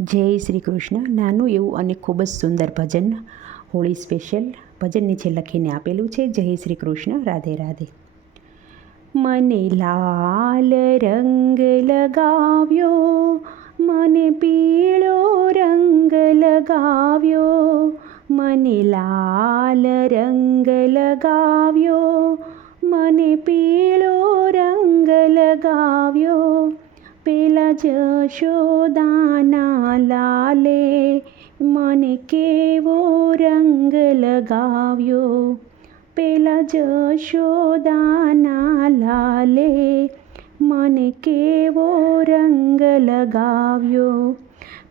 જય શ્રી કૃષ્ણ. નાનું એવું અને ખૂબ જ સુંદર ભજન, હોળી સ્પેશિયલ ભજન નીચે લખીને આપેલું છે. જય શ્રી કૃષ્ણ. રાધે રાધે. મને લાલ રંગ લગાવ્યો, મને પીળો રંગ લગાવ્યો, મને લાલ રંગ લગાવ્યો, મને પીળો રંગ લગાવ્યો. પેલા જશોદાના લાલે મને કેવો રંગ લગાવ્યો. પેલા જશોદાના લાલે મને કેવો રંગ લગાવ્યો.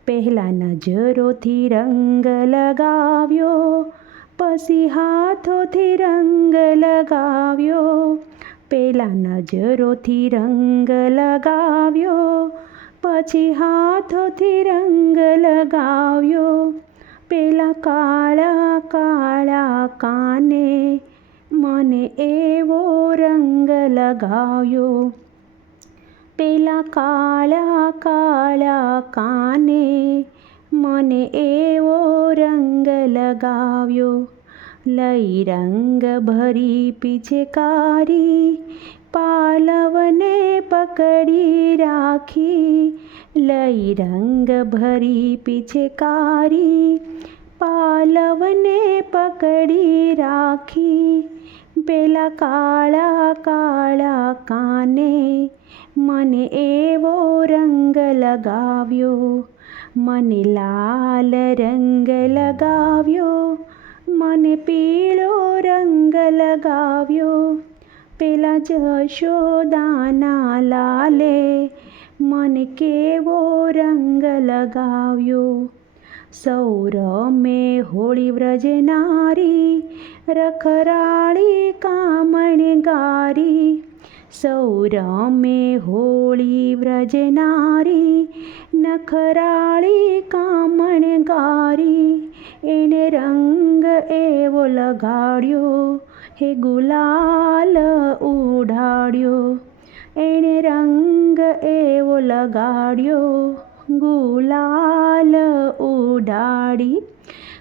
પહેલાં નજરોથી રંગ લગાવ્યો, પછી હાથોથી રંગ લગાવ્યો. પેલા નજરોથી રંગ લગાવ્યો, પછી હાથોથી રંગ લગાવ્યો. પેલા કાળા કાળા કાને મને એવો રંગ લગાવ્યો. પેલા કાળા કાળા કાને મને એવો રંગ લગાવ્યો. લઈ રંગ ભરી પિચકારી, પાલવને પકડી રાખી. લઈ રંગ ભરી પિચકારી, પાલવને પકડી રાખી. પેલા કાળા કાળા કાને મને એવો રંગ લગાવ્યો. મને લાલ રંગ લગાવ્યો, મને પીળો રંગ લગાવ્યો. પેલા જશોદાના લાલે મને કેવો રંગ લગાવ્યો. સૌ રમે હોળી વ્રજનારી, રખરાળી કામણ ગારી. સૌ રમે હોળી વ્રજનારી, નખરાળી કામણ ગારી. એને રંગ એવો લગાડ્યો, હે ગુલાલ ઉડાડ્યો. એણે રંગ એવો લગાડ્યો, ગુલાલ ઉડાડી.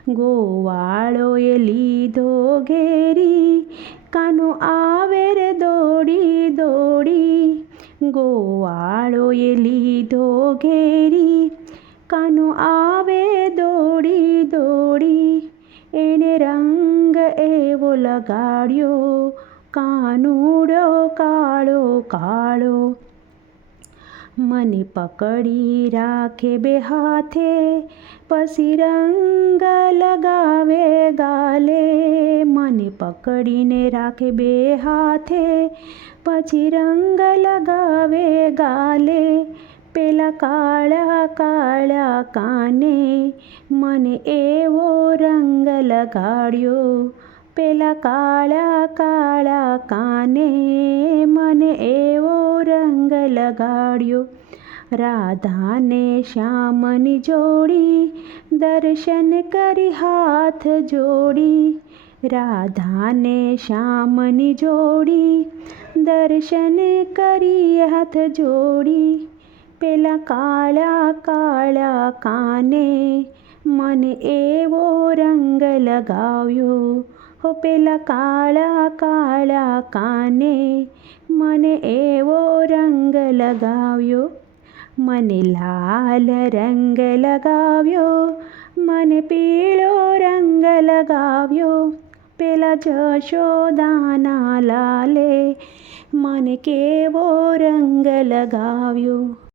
ગોવાળોએ લીધો ઘેરી, કાનો આવે રે દોડી દોડી. ગોવાળોએ લીધો ઘેરી, કાનો આવે દોડી દોડી. એણે રંગ એવો લગાડ્યો, કાનુડો કાળો કાળો. મને પકડી રાખે બે હાથે, પછી રંગ લગાવે ગાલે. મને પકડીને રાખે બે હાથે, પછી રંગ લગાવે ગાલે. પેલા કાળા કાળા કાને મને એવો રંગ લગાડ્યો. પેલા કાળા કાળા કાને મને એવો રંગ લગાડ્યો. રાધાને શ્યામની જોડી, દર્શન કરી હાથ જોડી. રાધાને શ્યામની જોડી, દર્શન કરી હાથ જોડી. પેલા કાળા કાળા કાને મને એવો રંગ લગાવ્યો. હો પેલા કાળા કાળા કાને મને એવો રંગ લગાવ્યો. મને લાલ રંગ લગાવ્યો, મને પીળો રંગ લગાવ્યો. પેલા જશોદાના લાલે મને કેવો રંગ લગાવ્યો.